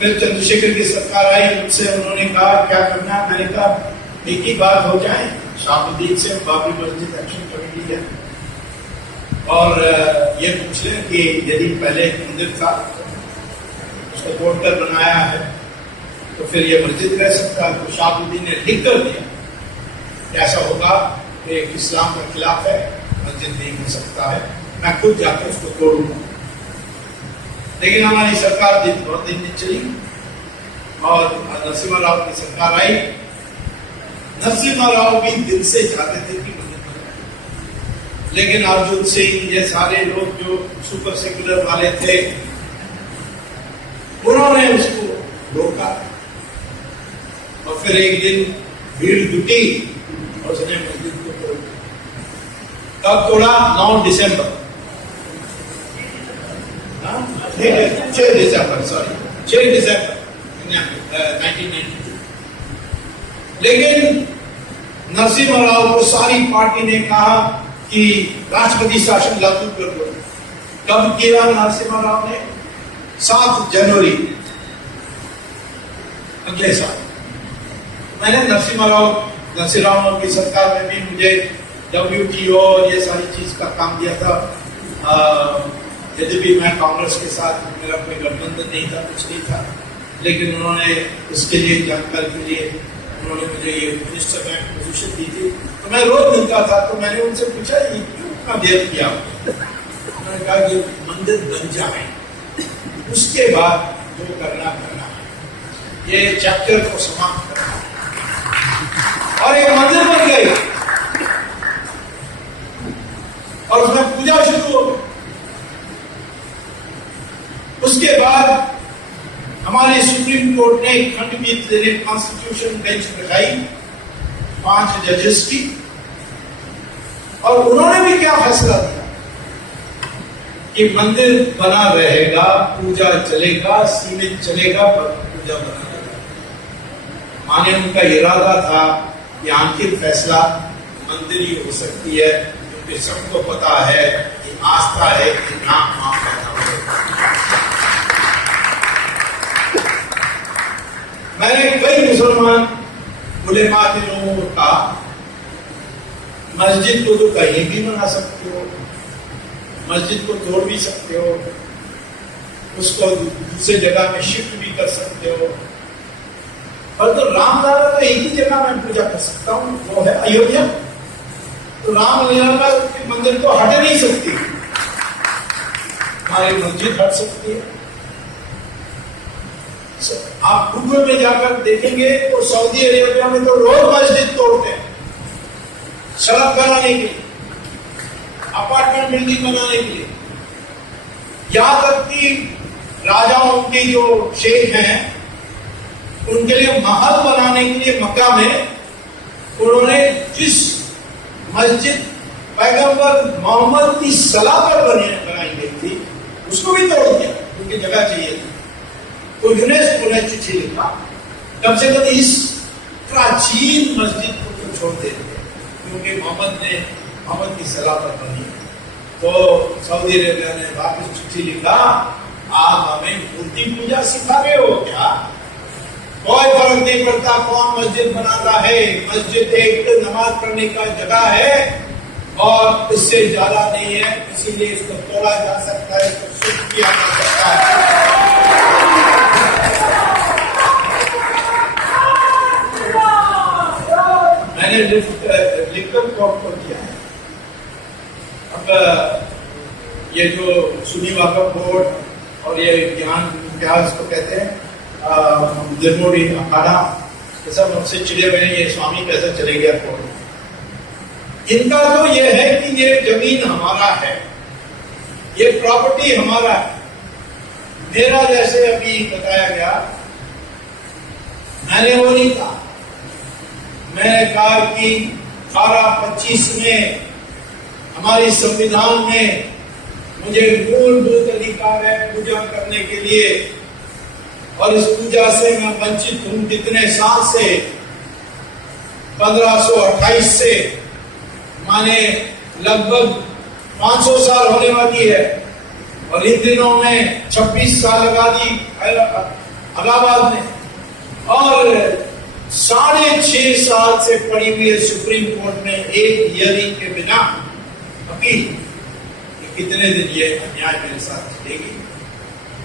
फिर चंद्रशेखर की सरकार आई, मुझसे उन्होंने कहा क्या करना है। मैंने कहा एक ही बात हो जाए, शाहबुद्दीन से बाबरी मस्जिद एक्शन कमेटी है, और ये पूछ लें कि यदि पहले एक मंदिर था उसको तोड़कर बनाया है तो फिर ये मस्जिद रह सकता है। तो शाहबुद्दीन ने लिख कर दिया कि ऐसा होगा कि इस्लाम के खिलाफ है, मस्जिद नहीं हो सकता है, मैं खुद जाकर उसको तोड़ूंगा। लेकिन हमारी सरकार बहुत दिन चली और नरसिम्हा राव की सरकार आई। नरसिम्हा राव भी दिल से चाहते थे कि मस्जिद बने, लेकिन अर्जुन सिंह ये सारे लोग जो सुपर सेक्युलर वाले थे उन्होंने उसको रोका। और फिर एक दिन भीड़ जुटी और उसने मस्जिद को तोड़ दिया। कब तोड़ा? 9 दिसंबर, 6 दिसंबर 1992। लेकिन नरसिम्हा राव को सारी पार्टी ने कहा कि राष्ट्रपति शासन लागू कर दो। कब किया नरसिम्हा राव ने? 7 जनवरी अगले साल। मैंने नरसिम्हा राव की सरकार में भी मुझे WTO और ये सारी चीज का काम दिया था। यद्यपि मैं कांग्रेस के साथ मेरा कोई गठबंधन नहीं था, कुछ नहीं था, लेकिन उन्होंने उसके लिए जानकारी के लिए उन्होंने मुझे ये मिनिस्टर बैंक पोजीशन दी थी। तो मैं रोज मिलता था, तो मैंने उनसे पूछा ये क्यों इतना देर किया? उन्होंने कहा कि मंदिर बन जाए, उसके बाद जो करना करना, ये चैप्टर को समाप्त करना। और एक मंदिर बन गई और उसमें पूजा शुरू हो गई। उसके बाद हमारे सुप्रीम कोर्ट ने खंडपीठ ने कॉन्स्टिट्यूशन बेंच लगाई 5 जजेस की, और उन्होंने भी क्या फैसला दिया कि मंदिर बना रहेगा, पूजा चलेगा, सीमित चलेगा, पर पूजा बना रहेगा। माने उनका इरादा था कि आखिर फैसला मंदिर ही हो सकती है, क्योंकि सबको पता है कि आस्था है कि नाम मां पैदा होगा। मैंने कई मुसलमान उलेमा के लोगों को कहा, मस्जिद को तो कहीं भी बना सकते हो, मस्जिद को तोड़ भी सकते हो, उसको दूसरी जगह में शिफ्ट भी कर सकते हो, पर तो रामलला तो एक ही जगह में पूजा कर सकता हूं, वो है अयोध्या। तो रामलला के मंदिर तो हट नहीं सकती, हमारी मस्जिद हट सकती है। आप गूगल में जाकर देखेंगे तो सऊदी अरेबिया में तो रोज मस्जिद तोड़ते हैं, सड़क बनाने के लिए, अपार्टमेंट बिल्डिंग बनाने के लिए। यहां तक कि राजाओं के जो शेख हैं, उनके लिए महल बनाने के लिए मक्का में उन्होंने जिस मस्जिद पैगंबर मोहम्मद की सलाह पर बनाई गई थी, उसको भी तोड़ दिया, उनकी जगह चाहिए थी। तो यूनेस्को ने चिट्ठी लिखा, कम से कम इस प्राचीन मस्जिद को तो छोड़ देते, क्योंकि मोहम्मद की सलाह पर बनी। तो सऊदी अरेबिया ने वापस चिट्ठी लिखा, आप हमें मूर्ति पूजा सिखा रहे हो क्या? कोई फर्क नहीं पड़ता कौन मस्जिद बनाता है, मस्जिद एक नमाज पढ़ने का जगह है और इससे ज्यादा नहीं है, इसीलिए इसको तोड़ा जा सकता है, इसको शुद्ध किया जा सकता है। मैंने लिखकर कोर्ट को दिया है। अब ये जो सुन्नी वक्फ बोर्ड और ये ज्ञान क्या इसको कहते हैं, निर्मोही अखाड़ा, ये सब हमसे चिड़े हुए हैं, ये स्वामी कैसे चले गया कोर्ट। इनका तो ये है कि ये जमीन हमारा है, ये प्रॉपर्टी हमारा है। मेरा जैसे अभी बताया गया, मैंने वो नहीं कहा, मैंने कहा कि 1825 में हमारी संविधान में मुझे मूलभूत अधिकार है पूजा करने के लिए, और इस पूजा से मैं वंचित हूं कितने साल से, 1528 से, माने लगभग 500 साल होने वाली है। और इन दिनों में 26 साल लगा दी इलाहाबाद ने, और 6.5 साल से पड़ी हुई है सुप्रीम कोर्ट में एक हियरिंग के बिना अपील। कितने दिन ये अन्याय मेरे साथ चलेगी?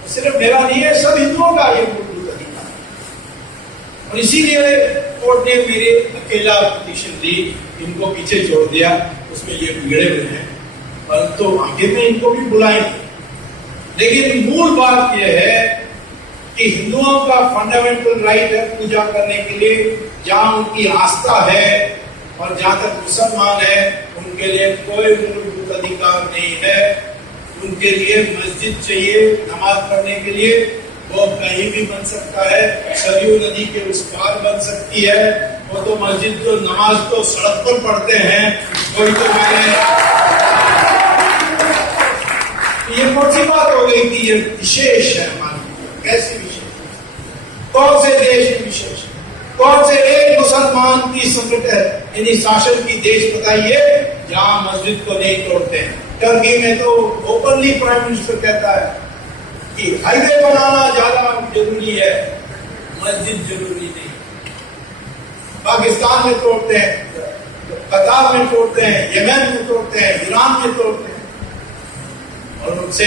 सिर्फ मेरा नहीं है, सब हिंदुओं का ये मूलभूत अधिकार है। और इसीलिए कोर्ट ने मेरे अकेला पिटीशन दी, इनको पीछे छोड़ दिया, उसमें ये बिगड़े हुए हैं, परंतु आगे में इनको भी बुलाएंगे। लेकिन मूल बात यह है कि हिंदुओं का फंडामेंटल राइट है पूजा करने के लिए, जहां उनकी आस्था है, और जहां तक मुसलमान है उनके लिए कोई मूलभूत अधिकार नहीं है। उनके लिए मस्जिद चाहिए नमाज पढ़ने के लिए, वो कहीं भी बन सकता है, सरयू नदी के उस पार बन सकती है। वो तो मस्जिद तो नमाज तो सड़क पर पढ़ते हैं, वही तो मैंने ये कौन सी बात हो गई कि ये विशेष है हमारे? कैसे विशेष? कौन से देश में विशेष? कौन से एक मुसलमान की संगठन यानी शासन की देश बताइए जहां मस्जिद को नहीं तोड़ते हैं? टर्की में तो ओपनली प्राइम मिनिस्टर कहता है कि हाईवे बनाना ज्यादा जरूरी है, मस्जिद जरूरी नहीं। पाकिस्तान में तोड़ते हैं, कतार में तोड़ते हैं, यमन में तोड़ते हैं, ईरान में तोड़ते हैं, और उनसे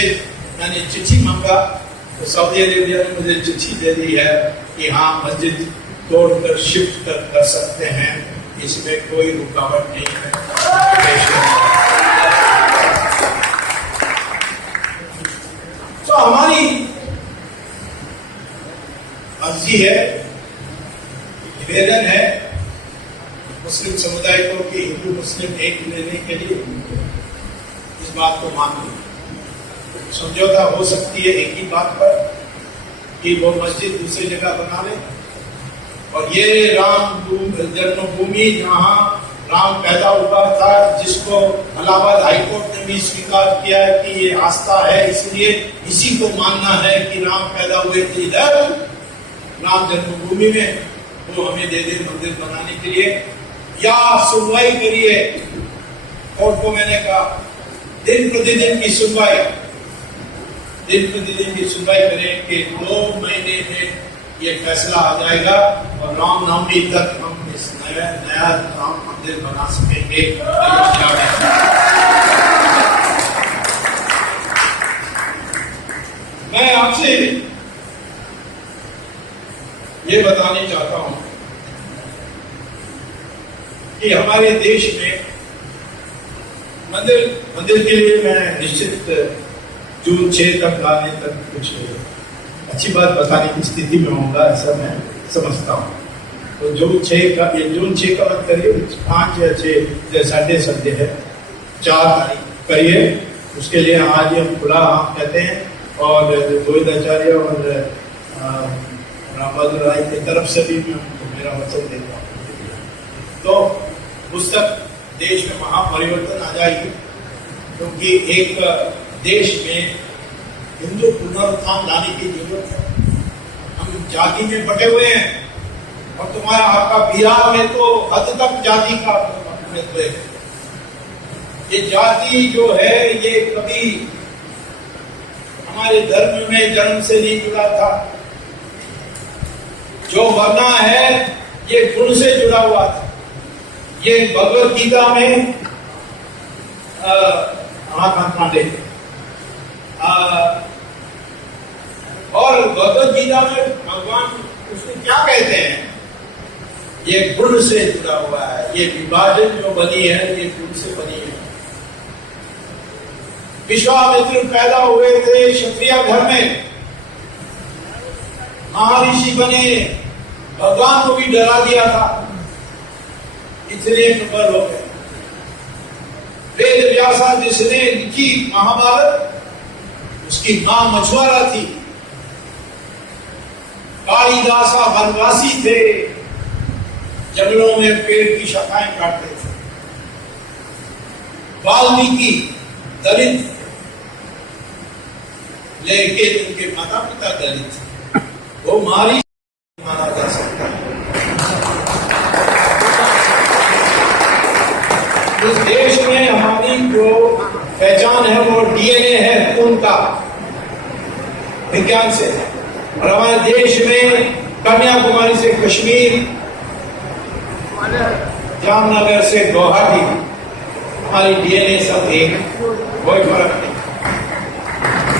मैंने चिट्ठी मांगा तो सऊदी अरेबिया ने मुझे चिट्ठी दे दी है कि हाँ मस्जिद तोड़कर शिफ्ट कर सकते हैं, इसमें कोई रुकावट नहीं है। तो हमारी अर्जी है, निवेदन है मुस्लिम समुदाय को कि हिंदू मुस्लिम एक लेने के लिए इस बात को मान लें। समझौता हो सकती है एक ही बात पर कि वो मस्जिद दूसरी जगह बना ले, और ये राम जन्मभूमि जहाँ राम पैदा हुआ था, जिसको इलाहाबाद हाईकोर्ट ने भी स्वीकार किया है कि ये आस्था है, इसलिए इसी को मानना है कि राम पैदा हुए थे इधर राम जन्मभूमि में, वो हमें दे दे मंदिर बनाने के लिए, या सुनवाई करिए। कोर्ट को मैंने कहा दिन प्रतिदिन की सुनवाई, दिन प्रतिदिन की सुनवाई करें कि 2 महीने में ये फैसला आ जाएगा और रामनवमी तक हम इस नया राम मंदिर बना सकेंगे। मैं आपसे ये बताने चाहता हूं कि हमारे देश में मंदिर के लिए मैं निश्चित जून 6 तक आने तक कुछ अच्छी बात बताने की स्थिति में होगा, ऐसा मैं समझता हूँ। तो जून 6 का मत करिए, 5 या 6 या साढ़े संडे है, 4 तारीख करिए। उसके लिए आज हम खुला आम कहते हैं, और रोहित आचार्य और राम बहादुर राय की तरफ से भी मैं उनको मेरा वचन देता हूँ। तो उस तक देश में महापरिवर्तन आ जाएगी, क्योंकि एक देश में हिंदू पुनरुत्थान लाने की जरूरत है। हम जाति में बटे हुए हैं, और तुम्हारा आपका बिहार में तो हद तक जाति का महत्व है। ये जाति जो है ये कभी हमारे धर्म में जन्म से नहीं जुड़ा था। जो वर्णा है ये गुण से जुड़ा हुआ था। ये भगवत गीता में महात्मा पांडे और भगवत गीता में भगवान उसको क्या कहते हैं, ये गुण से जुड़ा हुआ है। ये विभाजन जो बनी है ये गुण से बनी है। विश्वामित्र पैदा हुए थे क्षत्रिय घर में, महर्षि बने, भगवान को भी डरा दिया था, इतने प्रबल हो गए। वेद व्यासा जिसने लिखी महाभारत, उसकी मां मछुआरा थी। कालिदासा वनवासी थे, जंगलों में पेड़ की शाखाएं काटते थे। वाल्मीकि दलित, लेकिन उनके माता पिता दलित, वो महर्षि माना जा सकता है। इस देश में हमारी जो पहचान है वो डीएनए है खून का, विज्ञान से। और हमारे देश में कन्याकुमारी से कश्मीर, जामनगर से गुवाहाटी, हमारी डीएनए सब एक, कोई फर्क नहीं।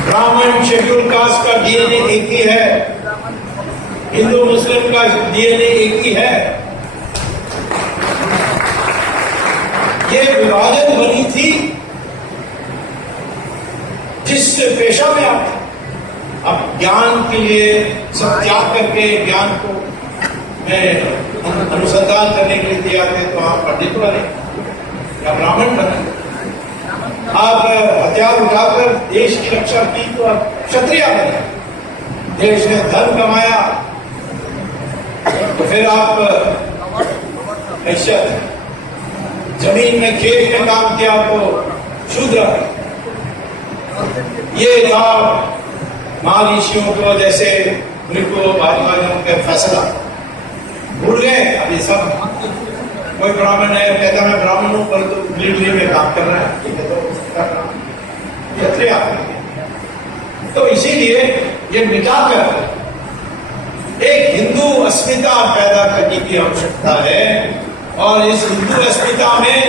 ब्राह्मण शेड्यूल कास्ट का डीएनए एक ही है, हिंदू मुस्लिम का डीएनए एक ही है। ये विभाजन बनी थी जिस पेशा में आप अब ज्ञान के लिए सब त्याग करके ज्ञान को में अनुसंधान करने के लिए तैयार थे, तो आप पंडित बने या ब्राह्मण बने। आप हथियार उठाकर देश की रक्षा की तो आप क्षत्रिय बने। देश ने धन कमाया तो फिर आप वैश्य, जमीन में खेत में काम किया तो शूद्र। ये था महर्षियों को, जैसे मृत्यु भारद्वाज के फैसला भूल गए। अभी सब कोई ब्राह्मण है कहता मैं ब्राह्मण हूं, परंतु मिलिट्री में काम कर रहा है, ठीक है, तो क्षत्रिय। तो इसीलिए ये मिटाकर एक हिंदू अस्मिता पैदा करने की आवश्यकता है, और इस हिंदू अस्मिता में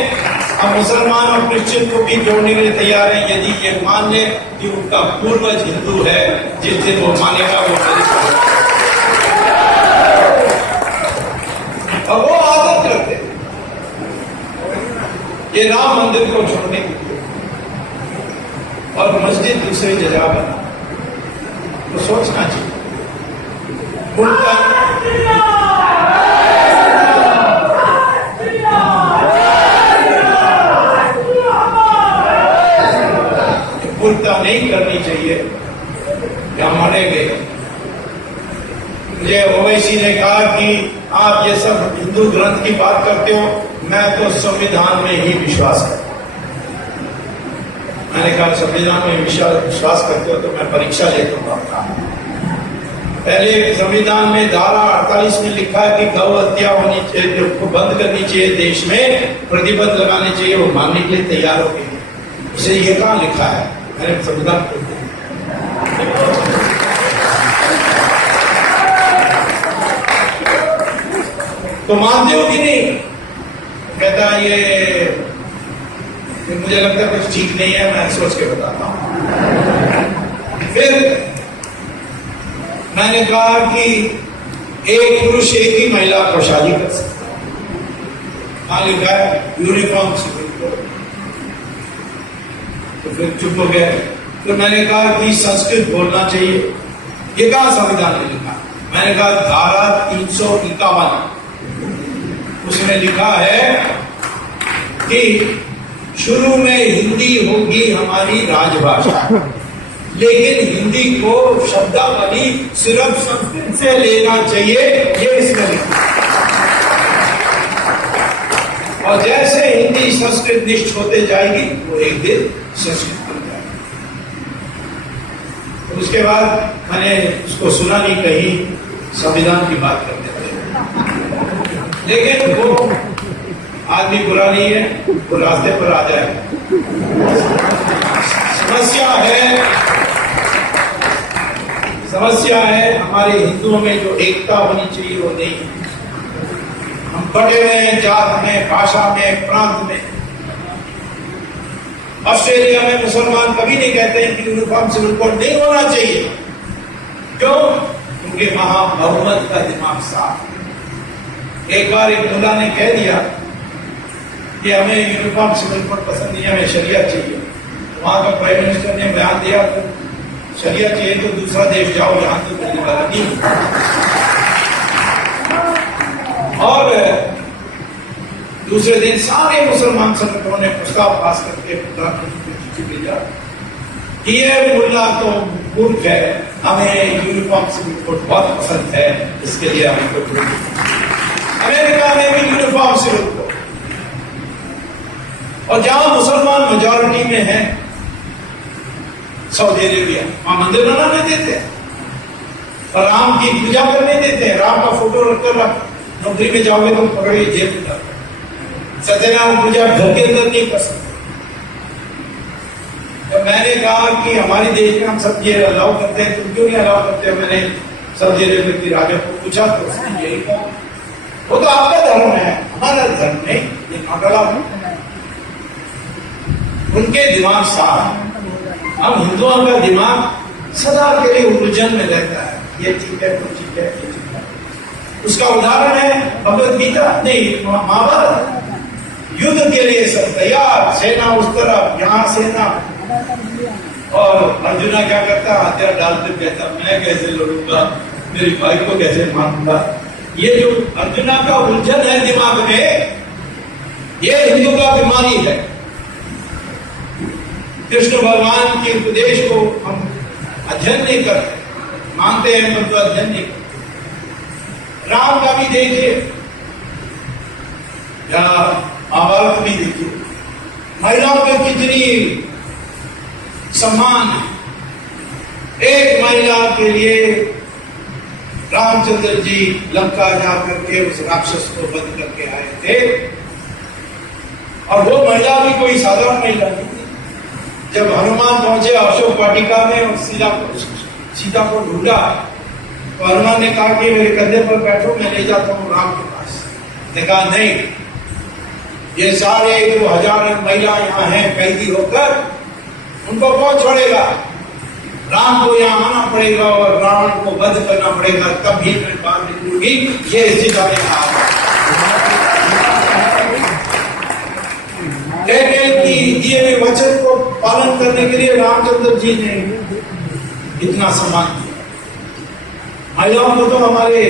हम मुसलमान और क्रिश्चियन को भी जोड़ने के लिए तैयार हैं यदि ये मान ले कि उनका पूर्वज हिंदू है। जिस दिन वो मानेगा वो दलित है। और वो आदत करते हैं ये राम मंदिर को छोड़ने की और मस्जिद दूसरी जगह बना तो सोचना चाहिए। उनका पूर्णता नहीं करनी चाहिए या मारे गए। मुझे ओवैसी ने कहा कि आप ये सब हिंदू ग्रंथ की बात करते हो, मैं तो संविधान में ही विश्वास करता हूं। मैंने कहा संविधान में विश्वास करते हो तो मैं परीक्षा लेता हूँ। पहले संविधान में धारा 48 में लिखा है कि गौ हत्या होनी चाहिए, को बंद करनी चाहिए, देश में प्रतिबंध लगाने चाहिए, वो मानने के लिए तैयार हो गए। इसे ये कहाँ लिखा है? मैंने संविधान तो मानते हो कि नहीं? कहता ये मुझे लगता है कुछ ठीक नहीं है, मैं सोच के बताता हूं। फिर मैंने कहा कि एक पुरुष एक ही महिला को शादी कर सकता है। हाँ लिखा है यूनिफॉर्म सिविल कोड। तो फिर चुप हो गए। तो मैंने कहा कि संस्कृत बोलना चाहिए। ये कहा संविधान में लिखा? मैंने कहा धारा 351 उसमें लिखा है कि शुरू में हिंदी होगी हमारी राजभाषा, लेकिन हिंदी को शब्दावली सिर्फ संस्कृत से लेना चाहिए, ये इसमें लिखा। और जैसे हिंदी संस्कृत निष्ठ होते जाएगी वो एक दिन संस्कृत बन जाएगी। तो उसके बाद मैंने उसको सुना नहीं, कहीं संविधान की बात करते थे, लेकिन वो आदमी बुरा नहीं है, वो रास्ते पर आ जाए। समस्या है हमारे हिंदुओं में जो एकता होनी चाहिए वो नहीं है। हम बटे हुए हैं जात में, भाषा में, प्रांत में। ऑस्ट्रेलिया में मुसलमान कभी नहीं कहते हैं कि यूनिफॉर्म सिविल कोड नहीं होना चाहिए। क्यों? क्योंकि वहां बहुमत का दिमाग साफ। एक बार एक मुल्ला ने कह दिया कि हमें यूनिफॉर्म सिविल कोड पसंद नहीं, हमें शरियत चाहिए। वहां का प्राइम मिनिस्टर ने बयान दिया तो शरियत चाहिए तो दूसरा देश जाओ, यहां तो मिलने वाला नहीं। और दूसरे दिन सारे मुसलमान संगठनों ने प्रस्ताव पास करके प्रधानमंत्री को चिट्ठी भेजा कि ये मुल्ला तो मूर्ख है, हमें यूनिफॉर्म सिविल कोड बहुत पसंद है, इसके लिए हमें कोड। अमेरिका में भी यूनिफॉर्म सिविल कोड, और जहां मुसलमान मेजॉरिटी में है, सऊदी अरेबिया, वहां मंदिर बनाने देते हैं और राम की पूजा करने देते हैं। राम का फोटो रखकर नौकरी में जाओगे तो पकड़िए जेल में जाओगे। सत्यनारायण पूजा घर के अंदर नहीं कर सकते। तो मैंने कहा कि हमारे देश में हम सब ये अलाउ करते हैं, तुम क्यों नहीं अलाउ करते? मैंने सऊदी अरेबिया की राजा को पूछा तो उसने यही कहा, वो तो आपका धर्म है, हमारा धर्म नहीं, ये नॉट अलाउड। उनके दिमाग साफ। हम हिंदुओं का दिमाग सदा के लिए उलझन में रहता है, ये ठीक है, वो ठीक है, ये ठीक है। उसका उदाहरण है भगवत गीता, नहीं महाभारत। युद्ध के लिए सब तैयार, सेना उस तरफ, यहाँ सेना। और अर्जुना क्या करता? हथियार डालते कहता मैं कैसे लड़ूंगा, मेरी भाई को कैसे मारूंगा। ये जो अर्जुना का उलझन है दिमाग में, ये हिंदू का बीमारी है। कृष्ण भगवान के उपदेश को हम अध्ययन नहीं करते, मानते हैं परंतु अध्ययन नहीं करते। राम का भी देखिए या महाभारत भी देखिए, महिलाओं के कितनी सम्मान है। एक महिला के लिए रामचंद्र जी लंका जाकर के उस राक्षस को बंद करके आए थे, और वो महिला भी कोई साधारण महिला नहीं थी। जब हनुमान पहुंचे अशोक वाटिका में और सीता को ढूंढा तो हनुमान ने कहा कि मेरे कंधे पर बैठो, मैं ले जाता हूं राम के पास। ने कहा नहीं, ये सारे जो हजारों महिला यहाँ हैं कैदी होकर, उनको कौन छोड़ेगा? राम को यहाँ आना पड़ेगा और रावण को वध करना पड़ेगा, तब भी मैं बाहर निकलूंगी। ये स्थिति दिए हुए वचन को पालन करने के लिए रामचंद्र जी ने इतना सम्मान किया। महिलाओं को तो हमारे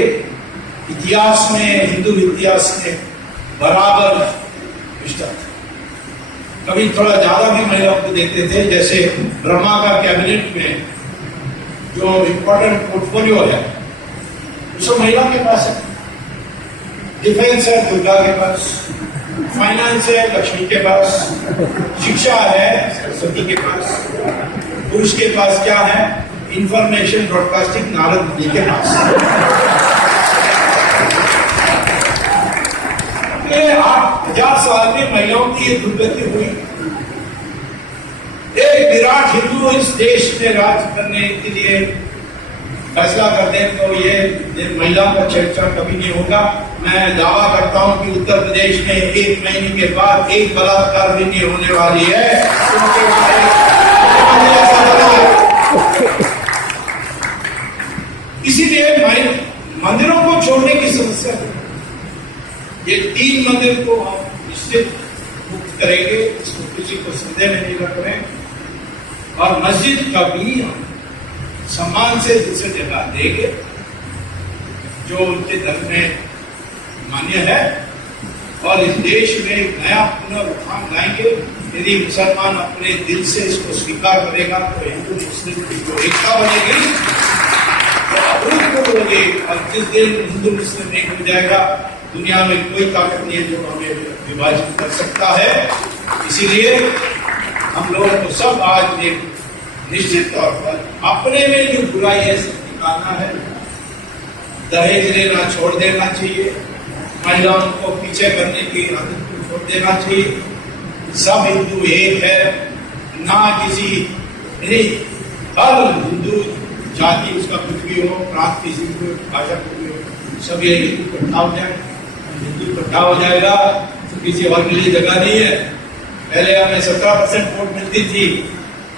इतिहास में, हिंदू इतिहास में बराबर निष्ठा था। कभी थोड़ा ज्यादा भी महिलाओं को देते थे, जैसे ब्रह्मा का कैबिनेट में जो इम्पोर्टेंट पोर्टफोलियो है उसको महिला के पास है। डिफेंस है दुर्गा के पास, फाइनेंस है लक्ष्मी के पास, शिक्षा है सरस्वती के पास, पुरुष के पास क्या है? इंफॉर्मेशन ब्रॉडकास्टिंग नारद जी के पास। 8,000 साल में महिलाओं की ये दुर्गति हुई। एक विराट हिंदू इस देश में राज करने के लिए फैसला करते हैं तो ये महिलाओं का चर्चा कभी नहीं होगा। मैं दावा करता हूं कि उत्तर प्रदेश में 1 महीने के बाद एक बलात्कार भी नहीं होने वाली है, इसीलिए मंदिरों को छोड़ने की समस्या है। ये 3 मंदिर को हम निश्चित मुक्त करेंगे, इसको किसी को संदेह में नहीं रख रहे, और मस्जिद का भी हम सम्मान से दूसरे जगह देंगे जो उनके धर्म में मान्य है, और इस देश में एक नया पुनरुत्थान लाएंगे। यदि मुसलमान अपने दिल से इसको स्वीकार करेगा तो हिंदू मुस्लिम की जो एकता बनेगी तो अभूतपूर्व होगी। और जिस दिन हिंदू मुस्लिम एक हो जाएगा, दुनिया में कोई ताकत नहीं है जो हमें विभाजित कर सकता है। इसीलिए हम लोगों को सब आज एक निश्चित तौर पर अपने में जो बुराई है सब निकालना है। दहेज लेना छोड़ देना चाहिए, महिलाओं को पीछे करने की आदत को छोड़ देना चाहिए। सब हिंदू एक है, ना किसी हर हिंदू जाति उसका कुछ भी हो, प्रांत किसी को, भाषा कुछ भी हो, सब ये हिंदू इकट्ठा हो जाए। हिंदू इकट्ठा हो जाएगा तो किसी और के लिए जगह नहीं है। पहले हमें 17% वोट मिलती थी,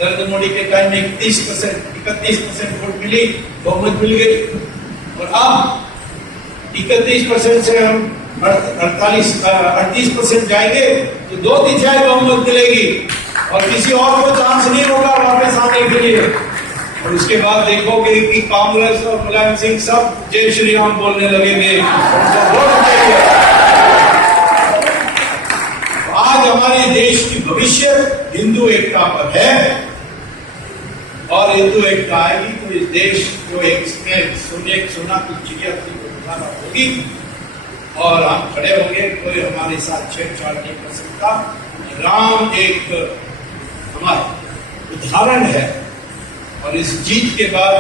नरेंद्र मोदी के टाइम में 31% वोट मिली, बहुमत मिल गई। और अब 31% से हम 38% जाएंगे तो 2/3 बहुमत मिलेगी और किसी और को चांस नहीं होगा वापस आने के लिए। और उसके बाद देखोगे कि कांग्रेस और मुलायम सिंह सब जय श्री राम बोलने लगेंगे। आज हमारे देश की भविष्य हिंदू एकता पर है, और हिंदू एकता आएगी तो इस देश जो एक सोना की चिड़िया थी वो दोबारा होगी और हम खड़े होंगे। कोई हमारे साथ छेड़छाड़ नहीं कर सकता। राम एक हमारा उदाहरण है, और इस जीत के बाद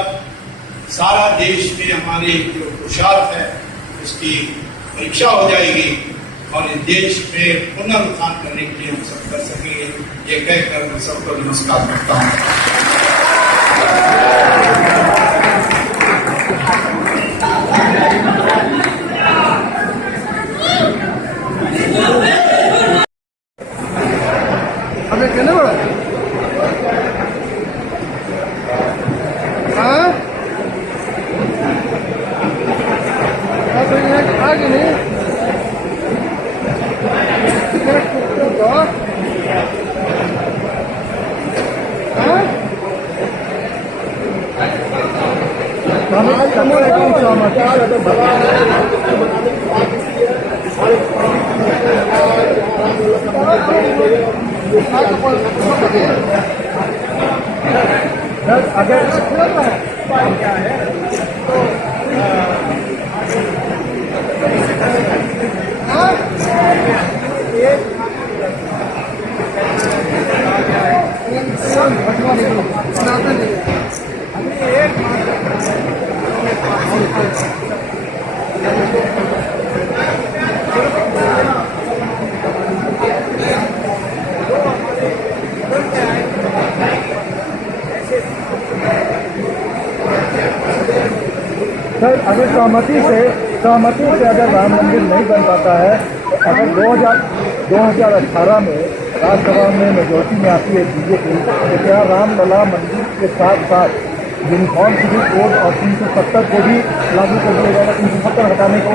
सारा देश में हमारे जो पुरुषार्थ है उसकी परीक्षा हो जाएगी, और इस देश में पुनरुत्थान करने के लिए हम सब कर सकेंगे। ये कहकर मैं सबको नमस्कार करता हूँ। हमें कहने बड़ा हाँ आगे नहीं अगर क्या है सर, अगर सहमति से अगर राम मंदिर नहीं बन पाता है, अगर 2000 2018 में राज्यसभा में मेजोरिटी में आती है बीजेपी, तो क्या रामलला मंदिर के साथ साथ यूनिफॉर्म सिविल कोड और 370 को भी लागू कर दिया जाएगा, 370 हटाने को?